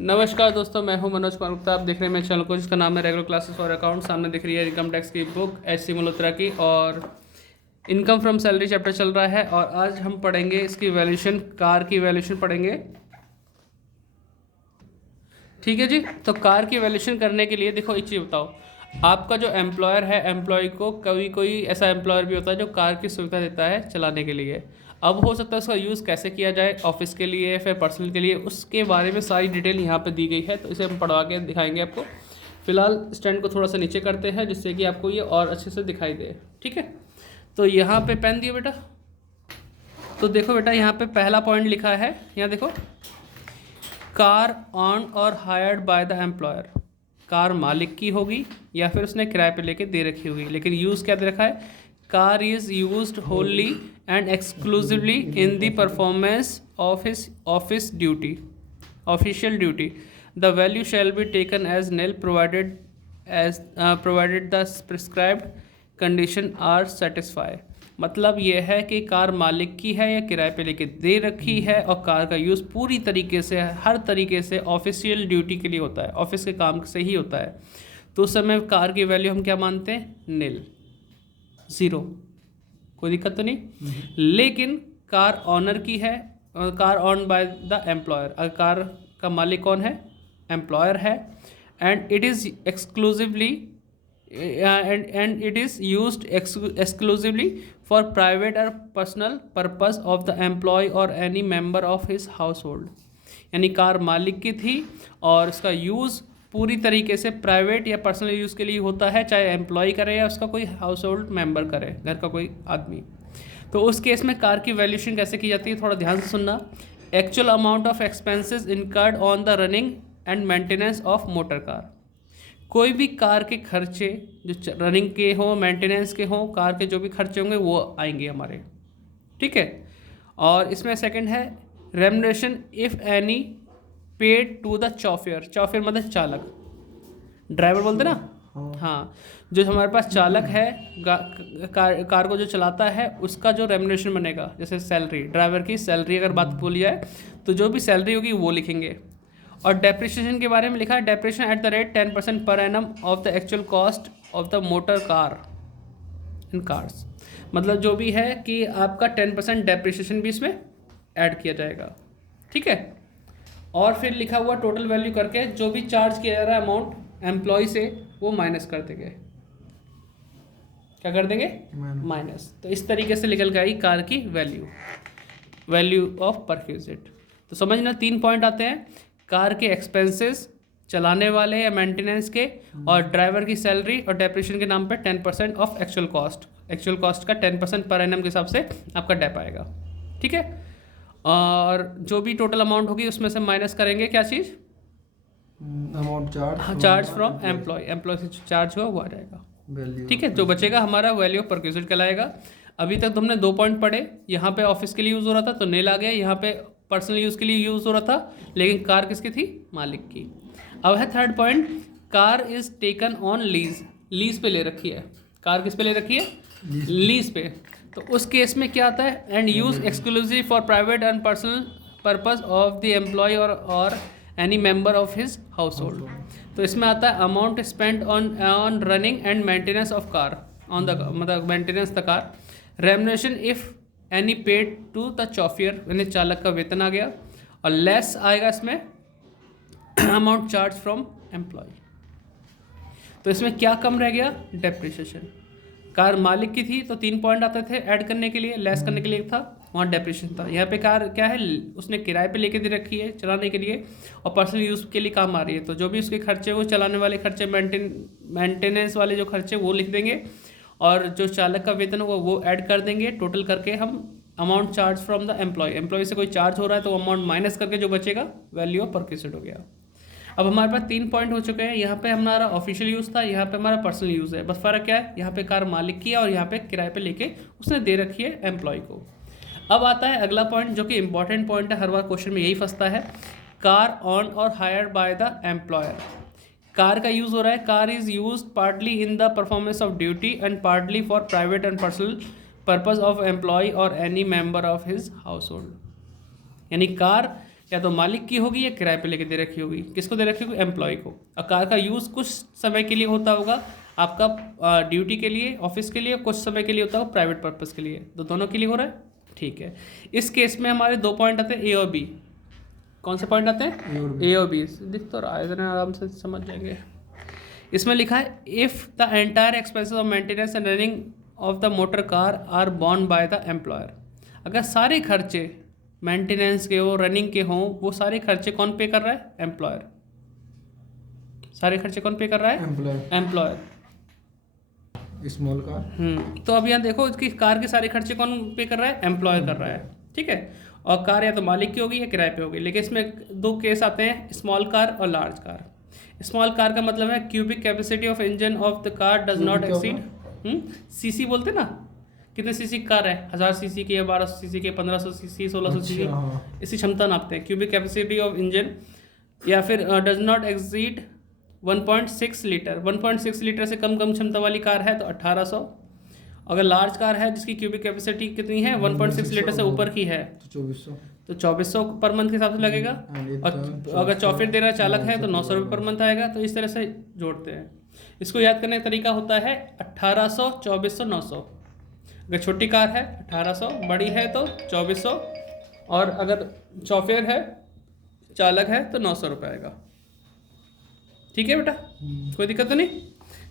नमस्कार दोस्तों, मैं हूं मनोज कुमार गुप्ता। आप देख रहे हैं मेरे चैनल को जिसका नाम है रेगुलर क्लासेस फॉर अकाउंट। सामने दिख रही है इनकम टैक्स की बुक एच.सी. मल्होत्रा की, और इनकम फ्रॉम सैलरी चैप्टर चल रहा है। और आज हम पढ़ेंगे इसकी वैल्यूएशन, कार की वैल्यूएशन पढ़ेंगे। ठीक है जी। तो कार की वैल्यूएशन करने के लिए देखो एक चीज़ बताओ, आपका जो एम्प्लॉयर है, एम्प्लॉय को कोई ऐसा एम्प्लॉयर भी होता है जो कार की सुविधा देता है चलाने के लिए। अब हो सकता है उसका यूज़ कैसे किया जाए, ऑफिस के लिए फिर पर्सनल के लिए, उसके बारे में सारी डिटेल यहाँ पे दी गई है। तो इसे हम पढ़वा के दिखाएंगे आपको। फिलहाल स्टैंड को थोड़ा सा नीचे करते हैं जिससे कि आपको ये और अच्छे से दिखाई दे। ठीक है, तो यहाँ पे पेन दियो बेटा। तो देखो बेटा, यहाँ पे पहला पॉइंट लिखा है, यहाँ देखो, car owned or hired by the employer. Car मालिक की होगी या फिर उसने किराए पे लेके दे रखी होगी, लेकिन यूज़ क्या दे रखा है, car is used wholly and exclusively in the performance of his office duty, official duty. The value shall be taken as nil provided the prescribed condition are satisfy. मतलब ये है कि कार मालिक की है या किराए पे लेके दे रखी है, और कार का यूज़ पूरी तरीके से, हर तरीके से ऑफिशियल ड्यूटी के लिए होता है, ऑफिस के काम से ही होता है। तो उस समय कार की वैल्यू हम क्या मानते हैं, नील, ज़ीरो, कोई दिक्कत तो नहीं। लेकिन कार ऑनर की है, car on by the employer, अगर कार का मालिक कौन है, एम्प्लॉयर है, and it is exclusively and it is used exclusively for private or personal purpose of the employee or any member of his household। यानी car मालिक की थी और उसका यूज़ पूरी तरीके से प्राइवेट या पर्सनल यूज़ के लिए होता है, चाहे एम्प्लॉय करे या उसका कोई हाउस होल्ड मेम्बर करे, घर का कोई आदमी। तो उस केस में कार की वैल्यूएशन कैसे की जाती है, थोड़ा ध्यान से सुनना। Actual amount of expenses incurred on the running and maintenance of motor car. कोई भी कार के खर्चे जो रनिंग के हों, मेंटेनेंस के हों, कार के जो भी खर्चे होंगे वो आएंगे हमारे। ठीक है। और इसमें सेकंड है remuneration if any paid to the chauffeur. Chauffeur मतलब चालक, ड्राइवर बोलते ना। हाँ, जो हमारे पास चालक है, कार को जो चलाता है, उसका जो रेम्युनरेशन बनेगा, जैसे सैलरी, ड्राइवर की सैलरी अगर बात बोली जाए तो जो भी सैलरी होगी वो लिखेंगे। और डेप्रिसिएशन के बारे में लिखा है, depreciation at the rate 10% per annum of the actual cost of the motor car in cars. मतलब जो भी है कि आपका 10% डेप्रिसिएशन भी इसमें ऐड किया जाएगा। ठीक है। और फिर लिखा हुआ टोटल वैल्यू करके जो भी चार्ज किया जा रहा है अमाउंट एम्प्लॉय से, वो माइनस कर देंगे। क्या कर देंगे, माइनस। तो इस तरीके से निकल गई कार की वैल्यू ऑफ परक्यूजिट। तो समझना, 3 पॉइंट आते हैं, कार के एक्सपेंसेस, चलाने वाले या मेंटेनेंस के, और ड्राइवर की सैलरी, और डेप्रिसिएशन के नाम पे 10% ऑफ एक्चुअल कॉस्ट का 10% पर एनम के हिसाब से आपका डेप आएगा। ठीक है। और जो भी टोटल अमाउंट होगी उसमें से माइनस करेंगे क्या चीज़, अमाउंट चार्ज फ्रॉम एम्प्लॉय से चार्ज हुआ वो आ जाएगा। ठीक है। जो बचेगा हमारा वैल्यू ऑफ परक्यूजिट कहलाएगा। अभी तक तुमने 2 पॉइंट पढ़े, यहाँ पे ऑफिस के लिए यूज़ हो रहा था तो नेल आ गया, यहाँ पे पर्सनल यूज़ के लिए यूज़ हो रहा था, लेकिन कार किसकी थी, मालिक की। अब है third point, car is taken on lease पे ले रखी है। कार किस पे ले रखी है, लीज पे। तो उस केस में क्या आता है, and use exclusive for private and personal purpose of the employee or any member of his household. तो इसमें आता है amount spend on running and maintenance of car, on the मतलब maintenance the car. Remuneration if any paid to the chauffeur, यानी चालक का वेतन आ गया, और लेस आएगा इसमें अमाउंट चार्ज फ्रॉम एम्प्लॉय। तो इसमें क्या कम रह गया, डेप्रिसिएशन। कार मालिक की थी तो 3 पॉइंट आते थे ऐड करने के लिए, लेस करने के लिए था, वहाँ डेप्रिसिएशन था। यहाँ पे कार क्या है, उसने किराए पे लेके दे रखी है चलाने के लिए, और पर्सनल यूज़ के लिए काम आ रही है। तो जो भी उसके खर्चे, वो चलाने वाले खर्चे, मेंटेनेंस वाले जो खर्चे वो लिख देंगे, और जो चालक का वेतन होगा वो ऐड कर देंगे। टोटल करके हम amount charge from the employ से कोई चार्ज हो रहा है तो अमाउंट माइनस करके जो बचेगा वैल्यू ऑफ परक्यूजिट हो गया। अब हमारे पास 3 पॉइंट हो चुके हैं। यहाँ पे हमारा ऑफिशियल यूज़ था, यहाँ पे हमारा पर्सनल यूज़ है। बस फ़र्क क्या है, यहाँ पे कार मालिक की है और यहाँ पे किराए पे लेके उसने दे रखी है एम्प्लॉय को। अब आता है अगला पॉइंट जो कि इंपॉर्टेंट पॉइंट है, हर बार क्वेश्चन में यही फंसता है, car owned or hired by the employer. Car का यूज़ हो रहा है, car is used partly in the performance of duty and partly for private and personal purpose of employee or any member of his household. यानी car या तो मालिक की होगी या किराए पे लेके दे रखी होगी। किसको दे रखी होगी? एम्प्लॉय को। और कार का यूज़ कुछ समय के लिए होता होगा आपका ड्यूटी के लिए, ऑफिस के लिए, कुछ समय के लिए होता होगा प्राइवेट पर्पज़ के लिए। तो दोनों के लिए हो रहा है, ठीक है। इस केस में हमारे 2 पॉइंट आते हैं, ए और बी। कौन से पॉइंट आते हैं? ए और बी। दिख तो रहा है, इतना आराम से समझ जाएंगे। इसमें लिखा है if the entire expenses of maintenance and running of the motor car are borne by the employer. अगर सारे खर्चे मेंटेनेंस के हो, रनिंग के हों, वो सारे खर्चे कौन पे कर रहा है? एम्प्लॉयर। सारे खर्चे कौन पे कर रहा है? एम्प्लॉयर। Small car. तो अब यहाँ देखो इसकी कार के सारे खर्चे कौन पे कर रहा है? एम्प्लॉयर कर रहा है, ठीक है। और कार या तो मालिक की होगी या किराए पे होगी। लेकिन इसमें 2 केस आते हैं, स्मॉल कार और लार्ज कार। स्मॉल कार का मतलब है cubic capacity of engine of the car does not exceed, CC बोलते ना, कितने सीसी कार है? 1000 सीसी की, 1200 सीसी की, 1500 सीसी, 1600 सीसी, इसकी क्षमता नापते हैं क्यूबिक कैपेसिटी ऑफ इंजन। या फिर does not exceed 1.6 litre, 1.6 litre से कम क्षमता वाली कार है तो 1800। अगर लार्ज कार है जिसकी क्यूबिक कैपेसिटी कितनी है? 1.6 लीटर से ऊपर की है तो 2400 पर मंथ के हिसाब से लगेगा। और अगर चौफेर दे रहा चालक है तो 900 रुपये पर मंथ आएगा। तो इस तरह से जोड़ते हैं। इसको याद करने का तरीका होता है 1800, 2400, 900। अगर छोटी कार है 1800, बड़ी है तो 2400, और अगर चौफेर है, चालक है तो 900 रुपये आएगा। ठीक है बेटा, कोई दिक्कत तो नहीं?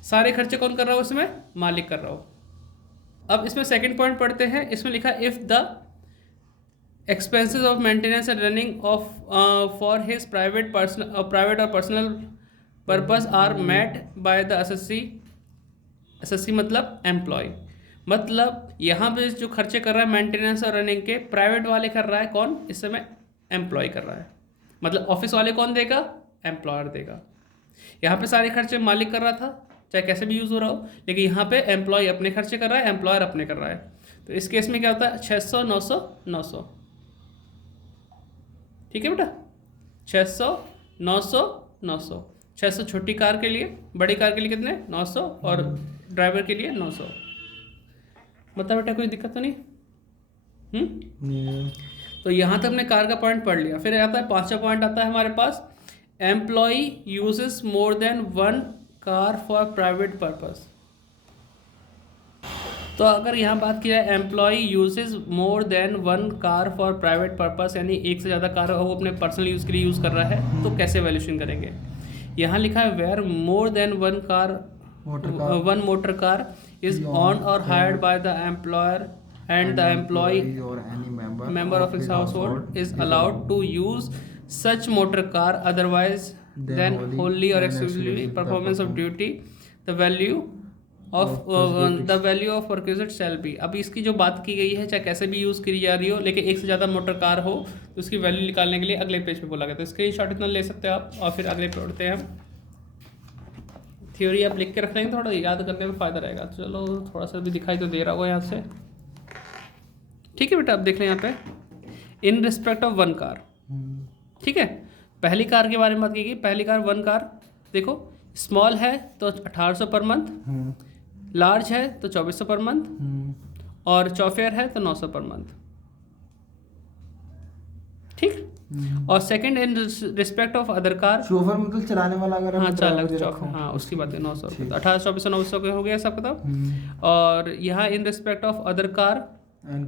सारे खर्चे कौन कर रहा हो इसमें? मालिक कर रहा हो। अब इसमें सेकंड पॉइंट पढ़ते हैं। इसमें लिखा if the expenses of maintenance and running of for his private और personal purpose are met by the assessee मतलब एम्प्लॉय। मतलब यहाँ पे जो खर्चे कर रहा है मेंटेनेंस और रनिंग के, प्राइवेट वाले कर रहा है कौन? इस समय एम्प्लॉय कर रहा है। मतलब ऑफिस वाले कौन देगा? एम्प्लॉयर देगा। यहाँ पे सारे खर्चे मालिक कर रहा था, चाहे कैसे भी यूज़ हो रहा हो, लेकिन यहाँ पे एम्प्लॉय अपने खर्चे कर रहा है, एम्प्लॉयर अपने कर रहा है। तो इस केस में क्या होता है? 600, 900, 900। ठीक है बेटा, 600, 900, 900। 600 छोटी कार के लिए, बड़ी कार के लिए कितने? 900, और ड्राइवर के लिए 900। बता बेटा, कोई दिक्कत तो नहीं? तो यहाँ तक हमने कार का पॉइंट पढ़ लिया। फिर आता है 5वां पॉइंट आता है हमारे पास, employee uses more than 1 car for private purpose. तो अगर यहाँ बात की जाए employee uses more than 1 car for private purpose, यानी एक से ज़्यादा कार वो अपने पर्सनल यूज़ के लिए यूज़ कर रहा है, तो कैसे वैल्यूएशन करेंगे? यहाँ लिखा है where more than 1 car, 1 motor car is owned or hired by the employer and the employee or any member of his household is allowed to use such motor car otherwise than wholly or exclusively performance of duty, the value of requisite shall be। अब इसकी जो बात की गई है, चाहे कैसे भी यूज़ करी जा रही हो, लेकिन एक से ज़्यादा मोटर कार हो तो उसकी वैल्यू निकालने के लिए अगले पेज पे बोला गया। तो स्क्रीनशॉट इतना ले सकते हो आप, और फिर अगले पढ़ते हैं हम। थ्योरी आप लिख के रख लेंगे, थोड़ा याद करने में फ़ायदा रहेगा। चलो थोड़ा सा भी दिखाई तो दे रहा होगा यहाँ से। ठीक है बेटा, अब देख लें यहाँ पे इन रिस्पेक्ट ऑफ 1 कार। ठीक है, पहली कार के बारे में बात की गई। पहली कार 1 कार, देखो स्मॉल है तो 1800 पर मंथ, लार्ज है तो 2400 पर मंथ, और चौफेयर है तो 900 पर मंथ। ठीक। और second in respect of other car, chauffeur मतलब चलाने वाला, अगर हाँ चालक चौक, हाँ उसकी बात है 900 रुपये, 1800, 2400, 900 के हो गया सब खत्म। और यहाँ in respect of other car,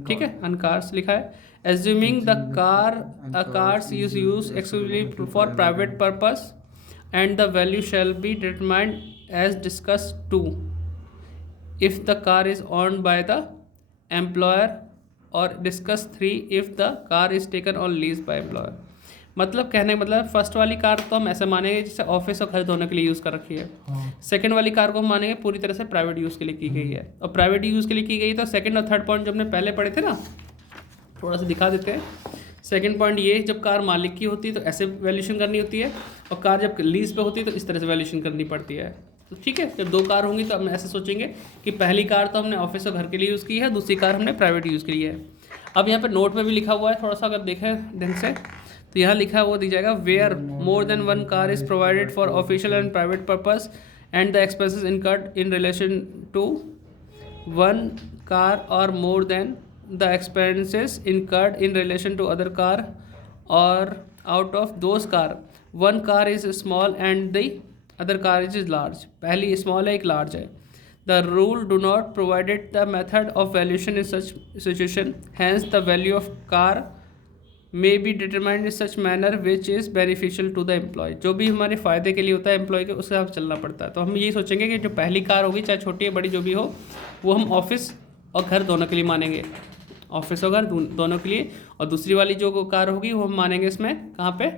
ठीक है, अन कार्स लिखा है, assuming the cars is used exclusively for private purpose and the value shall be determined as discussed 2 if the car is owned by the employer, or discussed 3 if the car is taken on lease by employer. मतलब कहने का मतलब first वाली car तो हम ऐसे मानेंगे जैसे ऑफिस और घर धोने के लिए यूज़ कर रखी है। सेकंड वाली कार को हम मानेंगे पूरी तरह से प्राइवेट यूज़ के लिए की गई है। और प्राइवेट यूज़ के लिए की गई तो सेकंड और थर्ड पॉइंट जो हमने पहले पढ़े थे ना, थोड़ा सा दिखा देते हैं। सेकंड पॉइंट ये, जब कार मालिक की होती है तो ऐसे वैल्यूएशन करनी होती है, और कार जब लीज पे होती है तो इस तरह से वैल्यूएशन करनी पड़ती है। तो ठीक है, जब 2 कार होंगी तो हम ऐसे सोचेंगे कि पहली कार तो हमने ऑफिस और घर के लिए यूज़ की है, दूसरी कार हमने प्राइवेट यूज़ के लिए है। अब यहाँ पे नोट में भी लिखा हुआ है, थोड़ा सा अगर देखें ढंग से तो यहाँ लिखा है वो दिख जाएगा, where more than 1 car is provided for official and private purpose and the expenses incurred in relation to 1 car or more than the expenses incurred in relation to other car or out of those car one car is small and the other car is large, पहली small है एक large है, the rule do not provided the method of valuation in such situation, hence the value of car may be determined in such manner which is beneficial to the employ. जो भी हमारे फ़ायदे के लिए होता है एम्प्लॉय के, उसके साथ चलना पड़ता है। तो हम यही सोचेंगे कि जो पहली कार होगी, चाहे छोटी या बड़ी जो भी हो, वो हम ऑफिस और घर दोनों के लिए मानेंगे, ऑफिस और घर दोनों के लिए। और दूसरी वाली जो कार होगी वो हम मानेंगे इसमें कहाँ पे,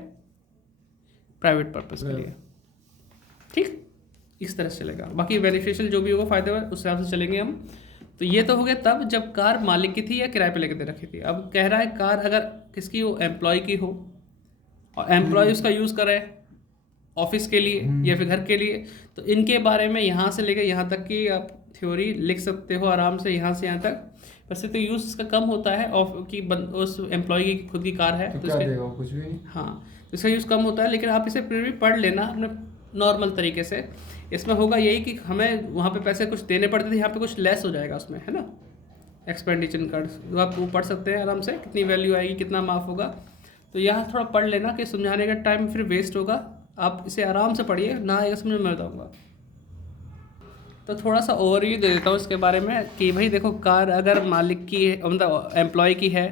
प्राइवेट पर्पज़ के लिए। ठीक, इस तरह से चलेगा। बाकी बेनिफिशियल जो भी होगा फ़ायदे उस हिसाब से चलेंगे हम। तो ये तो हो गया तब जब कार मालिक की थी या किराए पे लेके दे रखी थी। अब कह रहा है कार अगर किसकी हो, एम्प्लॉय की हो, और एम्प्लॉय उसका यूज़ करे ऑफिस के लिए या फिर घर के लिए, तो इनके बारे में यहाँ से लेकर यहाँ तक की आप थ्योरी लिख सकते हो आराम से, यहाँ से यहाँ तक। वैसे तो यूज़ इसका कम होता है उस एम्प्लॉय की खुद की कार है तो इसके कुछ भी नहीं। हाँ, तो इसका यूज़ कम होता है, लेकिन आप इसे फिर भी पढ़ लेना अपने नॉर्मल तरीके से। इसमें होगा यही कि हमें वहाँ पे पैसे कुछ देने पड़ते थे, यहाँ पे कुछ लेस हो जाएगा उसमें, है ना, एक्सपेंडिचर कार्ड जो आप वो पढ़ सकते हैं आराम से, कितनी वैल्यू आएगी, कितना माफ़ होगा। तो यहाँ थोड़ा पढ़ लेना कि समझाने का टाइम फिर वेस्ट होगा। आप इसे आराम से पढ़िए, ना आएगा समझ में बताऊँगा। तो थोड़ा सा ओवरव्यू दे देता हूँ इसके बारे में कि भाई देखो, कार अगर मालिक की है, मतलब एम्प्लॉय की है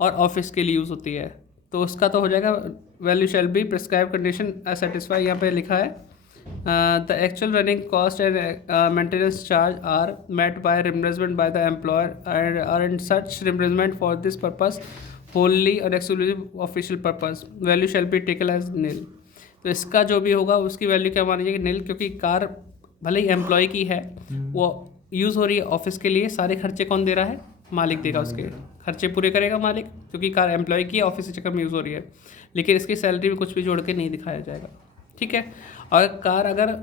और ऑफिस के लिए यूज़ होती है, तो उसका तो हो जाएगा value shall be prescribe condition satisfy. यहाँ पे लिखा है the actual running cost and maintenance charge are met by reimbursement by the employer or and such reimbursement for this purpose only or exclusive official purpose value shall be taken as nil. तो इसका जो भी होगा उसकी value क्या मानी जाएगी, नील, क्योंकि कार भले ही एम्प्लॉय की है, वो यूज़ हो रही है ऑफिस के लिए, सारे खर्चे कौन दे रहा है, मालिक देगा, उसके खर्चे पूरे करेगा मालिक, क्योंकि कार एम्प्लॉय की है, ऑफिस के चक्कर में यूज़ हो रही है, लेकिन इसकी सैलरी में कुछ भी जोड़ के नहीं दिखाया जाएगा। ठीक है। और कार अगर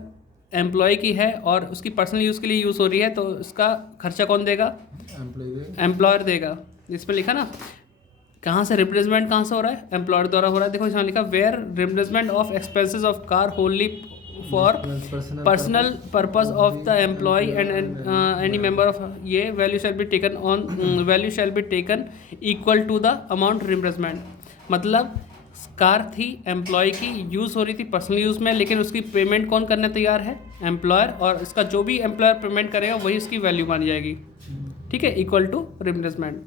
एम्प्लॉय की है और उसकी पर्सनल यूज़ के लिए यूज़ हो रही है, तो उसका खर्चा कौन देगा, एम्प्लॉयर देगा। इसमें लिखा ना कहाँ से रिप्लेसमेंट कहाँ से हो रहा है, एम्प्लॉयर द्वारा हो रहा है। देखो यहाँ लिखा where replacement of expenses of car only for personal purpose of the employee and any member of, ये value shall be taken on, value shall be taken equal to the amount replacement. मतलब car थी employee की, use हो रही थी personal use में, लेकिन उसकी पेमेंट कौन करने तैयार है, एम्प्लॉयर, और इसका जो भी एम्प्लॉयर पेमेंट करेगा वही उसकी वैल्यू मानी जाएगी। ठीक है, इक्वल टू रिप्लेसमेंट।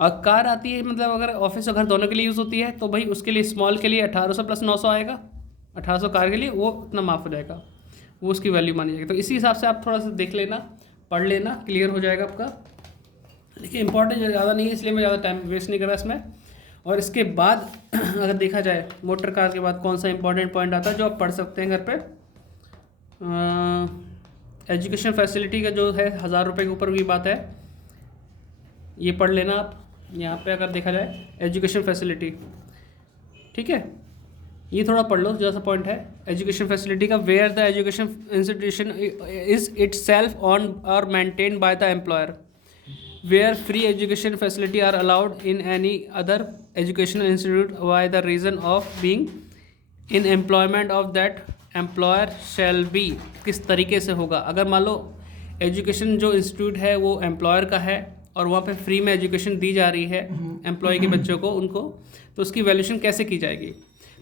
और कार आती है, मतलब अगर ऑफिस और घर दोनों के लिए यूज़ होती है, तो भाई उसके लिए स्मॉल के लिए 1800 प्लस 900 आएगा, 1800 कार के लिए वो उतना माफ़ हो जाएगा, वो उसकी वैल्यू मानी जाएगी। तो इसी हिसाब से आप थोड़ा सा देख लेना, पढ़ लेना, क्लियर हो जाएगा आपका। लेकिन इंपॉर्टेंट ज़्यादा नहीं है, इसलिए मैं ज़्यादा टाइम वेस्ट नहीं कर रहा इसमें। और इसके बाद अगर देखा जाए मोटर कार के बाद कौन सा इंपॉर्टेंट पॉइंट आता है जो आप पढ़ सकते हैं घर पे, एजुकेशन फैसिलिटी का जो है 1000 रुपये के ऊपर की बात है, ये पढ़ लेना आप। यहाँ पे अगर देखा जाए एजुकेशन फैसिलिटी, ठीक है, ये थोड़ा पढ़ लो, जो सा पॉइंट है एजुकेशन फैसिलिटी का, where the education institution is itself owned or maintain by the employer, where free education facility are allowed in any other educational institute by the reason of being in employment of that employer shall be. किस तरीके से होगा, अगर मान लो education जो institute है वो employer का है और वहाँ पे फ्री में एजुकेशन दी जा रही है एम्प्लॉय के बच्चों को, उनको, तो उसकी वैल्यूएशन कैसे की जाएगी।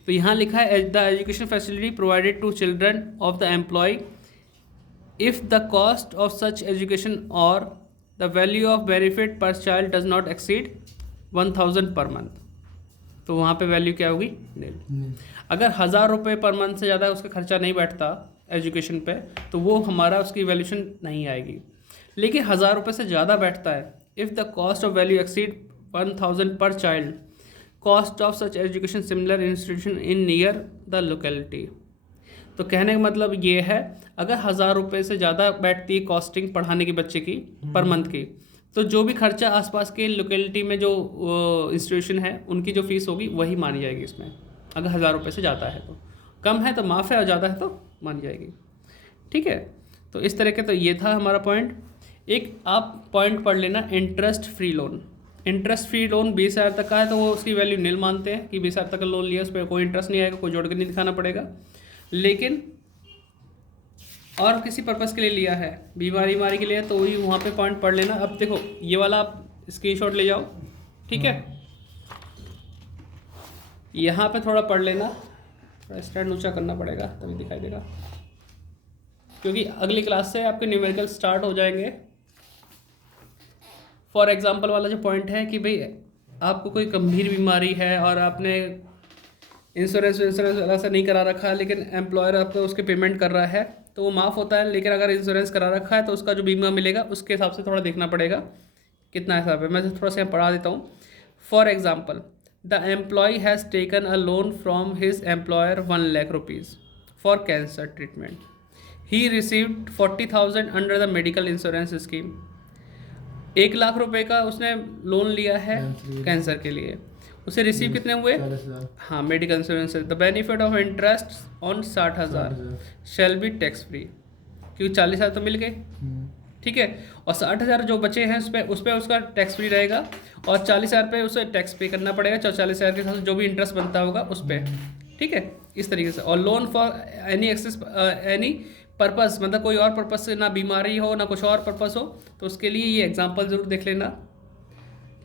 तो यहाँ लिखा है the education facility provided to children of the employ if the cost of such education और the value of benefit per child does not exceed 1000 per month. तो वहाँ पे वैल्यू क्या होगी, नील। अगर 1000 रुपये पर मंथ से ज़्यादा उसका खर्चा नहीं बैठता एजुकेशन पे, तो वो हमारा उसकी वैल्यूएशन नहीं आएगी। लेकिन 1000 रुपये से ज़्यादा बैठता है, if the cost of value exceed 1000 पर child, cost of such education similar institution in near the locality. तो कहने का मतलब ये है, अगर 1000 रुपये से ज़्यादा बैठती है कॉस्टिंग पढ़ाने की बच्चे की पर मंथ की, तो जो भी खर्चा आसपास के लोकेलिटी में जो इंस्टीट्यूशन है उनकी जो फीस होगी वही मानी जाएगी इसमें। अगर 1000 रुपये से ज़्यादा है तो, कम है तो माफ़ है और ज़्यादा है तो मानी जाएगी। ठीक है, तो इस तरह के, तो ये था हमारा पॉइंट। एक आप पॉइंट पढ़ लेना, interest free loan. Interest free loan 20,000 तक का है तो वो उसकी वैल्यू नील मानते हैं कि 20,000 तक का लोन लिया, उस पर कोई इंटरेस्ट नहीं आएगा, कोई जोड़ के नहीं दिखाना पड़ेगा। लेकिन और किसी पर्पज़ के लिए लिया है, बीमारी के लिए, तो वही वहाँ पे पॉइंट पढ़ लेना। अब देखो ये वाला आप स्क्रीनशॉट ले जाओ, ठीक है, यहाँ पे थोड़ा पढ़ लेना, थोड़ा स्टैंड ऊंचा करना पड़ेगा तभी दिखाई देगा, क्योंकि अगली क्लास से आपके न्यूमेरिकल स्टार्ट हो जाएंगे। फॉर एग्जांपल वाला जो पॉइंट है कि भाई आपको कोई गंभीर बीमारी है और आपने इंश्योरेंस ऐसा नहीं करा रखा, लेकिन एम्प्लॉयर आपको उसके पेमेंट कर रहा है तो वो माफ़ होता है। लेकिन अगर इंश्योरेंस करा रखा है तो उसका जो बीमा मिलेगा उसके हिसाब से थोड़ा देखना पड़ेगा कितना हिसाब है। मैं थोड़ा सा पढ़ा देता हूँ। For example, the employ has taken a loan from his employer 1 lakh rupees for cancer treatment. He received 40,000 under the medical insurance scheme. 1 lakh रुपए का उसने लोन लिया है कैंसर के लिए, उसे रिसीव कितने हुए? 40,000। हाँ, medical insurance. The benefit of interest on 60,000 shall be tax free, क्योंकि 40,000 तो मिल गए, ठीक है। और 60,000 जो बचे हैं उस पर उसका टैक्स फ्री रहेगा, और 40,000 पे उसे टैक्स पे करना पड़ेगा। 40,000 के साथ जो भी इंटरेस्ट बनता होगा उस पर, ठीक है, इस तरीके से। और loan for any excess any purpose, मतलब कोई और पर्पस से, ना बीमारी हो ना कुछ और पर्पस हो, तो उसके लिए ये एग्जाम्पल ज़रूर देख लेना,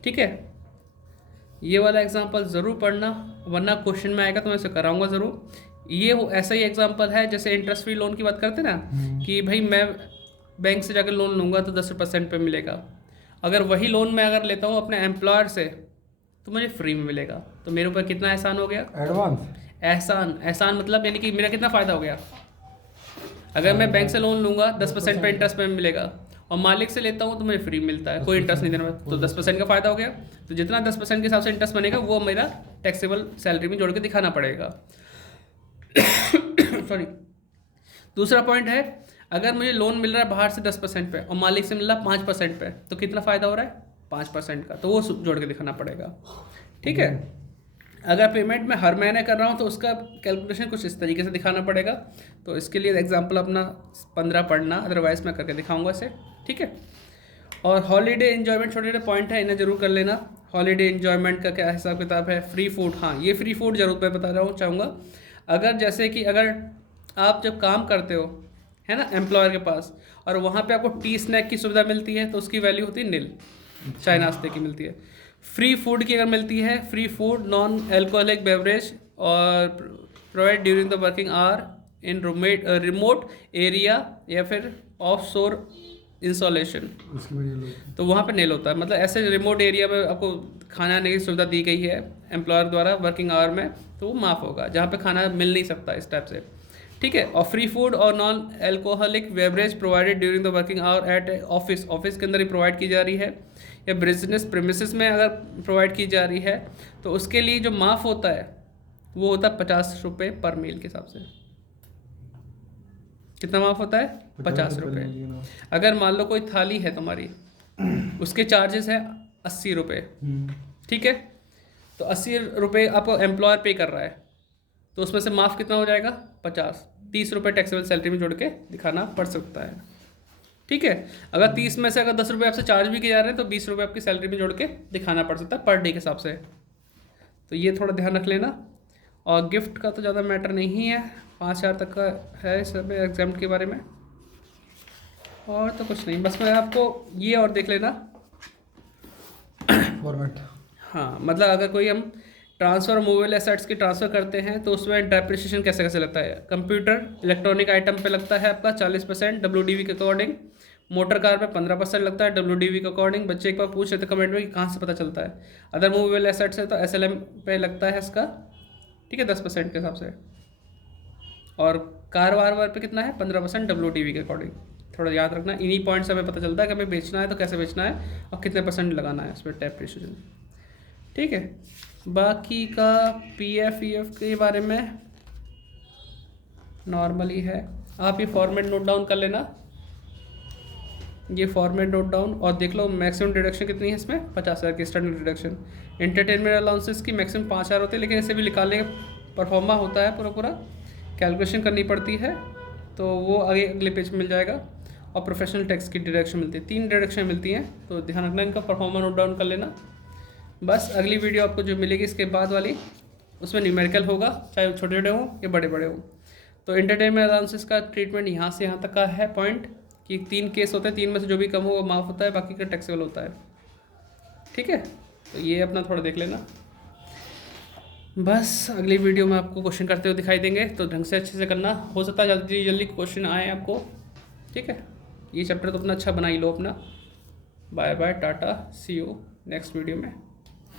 ठीक है। ये वाला एग्जाम्पल ज़रूर पढ़ना, वरना क्वेश्चन में आएगा तो मैं इसे कराऊंगा ज़रूर। ये ऐसा ही एग्जाम्पल है जैसे इंटरेस्ट फ्री लोन की बात करते ना, कि भाई मैं बैंक से जाकर लोन लूँगा तो 10% पे मिलेगा। अगर वही लोन मैं अगर लेता हूँ अपने एम्प्लॉयर से तो मुझे फ्री में मिलेगा। तो मेरे ऊपर कितना एहसान हो गया? एडवांस एहसान मतलब यानी कि मेरा कितना फ़ायदा हो गया। अगर मैं बैंक से लोन लूँगा 10% पे इंटरेस्ट में मिलेगा, और मालिक से लेता हूँ तो मुझे फ्री मिलता है, कोई इंटरेस्ट नहीं देना, तो 10% का फ़ायदा हो गया। तो जितना 10% के हिसाब से इंटरेस्ट बनेगा वो मेरा टैक्सेबल सैलरी में जोड़ के दिखाना पड़ेगा। सॉरी। दूसरा पॉइंट है, अगर मुझे लोन मिल रहा है बाहर से 10% पे और मालिक से मिल रहा है 5% पे, तो कितना फ़ायदा हो रहा है? 5% का, तो वो जोड़ के दिखाना पड़ेगा, ठीक है। अगर पेमेंट मैं हर महीने कर रहा हूँ तो उसका कैलकुलेशन कुछ इस तरीके से दिखाना पड़ेगा। तो इसके लिए एग्जांपल अपना 15 पढ़ना, अदरवाइज मैं करके दिखाऊंगा इसे, ठीक है। और हॉलीडे एंजॉयमेंट, छोटे छोटे पॉइंट है, इन्हें जरूर कर लेना। हॉलीडे एंजॉयमेंट का क्या हिसाब किताब है? फ्री फूड, हाँ ये फ्री फूड जरूर मैं बता रहा हूँ चाहूँगा। अगर जैसे कि अगर आप जब काम करते हो है ना एम्प्लॉयर के पास, और वहाँ पे आपको टी स्नैक की सुविधा मिलती है तो उसकी वैल्यू होती है निल, चाय नाश्ते की मिलती है। फ्री फूड की अगर मिलती है, free food non alcoholic beverage or provide during the working hour in remote area या फिर ऑफ शोर इंस्टॉलेशन, तो वहाँ पे नेल होता है। मतलब ऐसे रिमोट एरिया में आपको खाना आने की सुविधा दी गई है एम्प्लॉयर द्वारा वर्किंग आवर में, तो वो माफ़ होगा जहाँ पे खाना मिल नहीं सकता इस टाइप से, ठीक है। और फ्री फूड और non alcoholic beverage provided during the working our at office के अंदर ही प्रोवाइड की जा रही है, या बिजनेस प्रीमिसेस में अगर प्रोवाइड की जा रही है, तो उसके लिए जो माफ़ होता है वो होता है 50 रुपये पर मील के हिसाब से। कितना माफ़ होता है? 50 रुपये। अगर मान लो कोई थाली है तुम्हारी, उसके चार्जेस है 80 रुपये, ठीक है। तो 80 रुपये आपको एम्प्लॉयर पे कर रहा है, तो उसमें से माफ़ कितना हो जाएगा? 50। 30 रुपये टैक्सेबल सैलरी में जोड़ के दिखाना पड़ सकता है, ठीक है। अगर 30 में से अगर 10 रुपये आपसे चार्ज भी किए जा रहे हैं तो 20 रुपये आपकी सैलरी में जोड़ के दिखाना पड़ सकता है पर डे के हिसाब से। तो ये थोड़ा ध्यान रख लेना। और गिफ्ट का तो ज़्यादा मैटर नहीं है, 5,000 तक का है सब एग्जाम के बारे में, और तो कुछ नहीं। बस मैं आपको ये और देख लेना फॉर्मेट। हाँ, मतलब अगर कोई हम ट्रांसफ़र मोबाइल एसेट्स की ट्रांसफ़र करते हैं तो उसमें डेप्रिसिएशन कैसे कैसे लगता है। कंप्यूटर इलेक्ट्रॉनिक आइटम पे लगता है आपका 40% WDV के अकॉर्डिंग, मोटर कार पे 15% लगता है WDV के अकॉर्डिंग। बच्चे एक बार पूछ रहे थे कमेंट में कि कहाँ से पता चलता है। अदर मोबाइल एसेट्स है तो SLM पे लगता है इसका, ठीक है, 10% के हिसाब से। और कार वार पे कितना है? 15% WDV के अकॉर्डिंग। थोड़ा याद रखना, इन्हीं पॉइंट्स हमें पता चलता है कि हमें बेचना है तो कैसे बेचना है और कितने % लगाना है इसमें डेप्रिसिएशन, ठीक है। बाकी का PF के बारे में नॉर्मली है। आप ये फॉर्मेट नोट डाउन कर लेना, ये फॉर्मेट नोट डाउन, और देख लो मैक्सिमम डिडक्शन कितनी है इसमें? 50,000 की स्टैंडर्ड डिडक्शन। एंटरटेनमेंट अलाउंसेस की मैक्सिमम 5,000 होती है, लेकिन इसे भी निकालने का परफॉर्मा होता है, पूरा कैलकुलेशन करनी पड़ती है, तो वो आगे अगले पेज में मिल जाएगा। और प्रोफेशनल टैक्स की डिडक्शन मिलती है, 3 डिडक्शन मिलती हैं, तो ध्यान रखना, इनका परफॉर्मा नोट डाउन कर लेना। बस अगली वीडियो आपको जो मिलेगी इसके बाद वाली, उसमें न्यूमेरिकल होगा, चाहे वो छोटे छोटे हों या बड़े बड़े हों। तो एंटरटेनमेंट अलाउंसेस का ट्रीटमेंट यहाँ से यहाँ तक का है पॉइंट, कि 3 केस होते हैं, 3 में से जो भी कम हो वो माफ़ होता है, बाकी का टैक्सेबल होता है, ठीक है। तो ये अपना थोड़ा देख लेना। बस अगली वीडियो में आपको क्वेश्चन करते हुए दिखाई देंगे, तो ढंग से अच्छे से करना। हो सकता है जल्दी जल्दी क्वेश्चन आए आपको, ठीक है। ये चैप्टर तो अपना अच्छा बना ही लो अपना। Bye bye, tata, see you next video में।